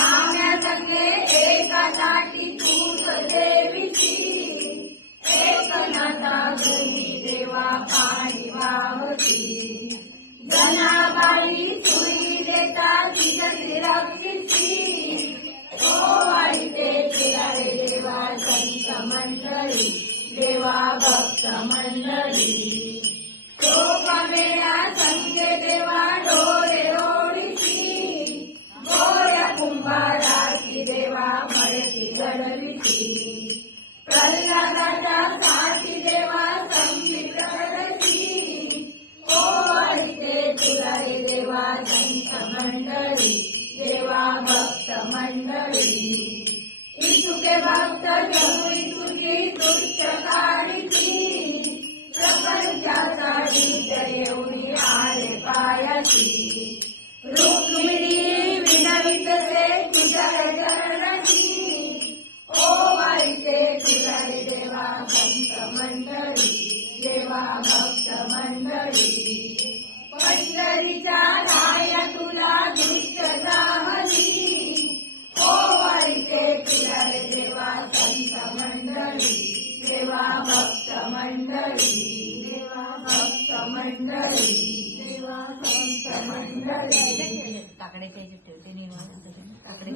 नाम्या सगळे एका ताटी तूच देवीची एकनाथा घरी देवा पाणी वाहती जनाबाई तुरी देता तिजरी रक्षिती ओ वाईते तुला रे देवा संत मंडळी देवा भक्त मंडळी मेळा संगे देवा डोळे ओढीची गोऱ्या कुंभाराची देवा मळती घडविची प्रल्हादाच्या साथी देवा संगीत करती ओ ऐके तुला रे देवा संत मंडळी देवा भक्त मंडळी इतुके भक्त जमुई तुझी दुष्ट काढीची प्रपंचाचा येऊनी आले पायाची रुक्मिणी विनवितसे तुझ्या चरणाची ओ वाईते तुला रे देवा संत मंडळी देवा भक्त मंडळी पंढरीच्या राया तुला दुष्ट जाहली ओ वाईते तुला रे देवा संत मंडळी देवा भक्त मंडळी देवा भक्त मंडळी देवा भक्त मंडळी काकड्याच्या ठेवते निर्माण काकडे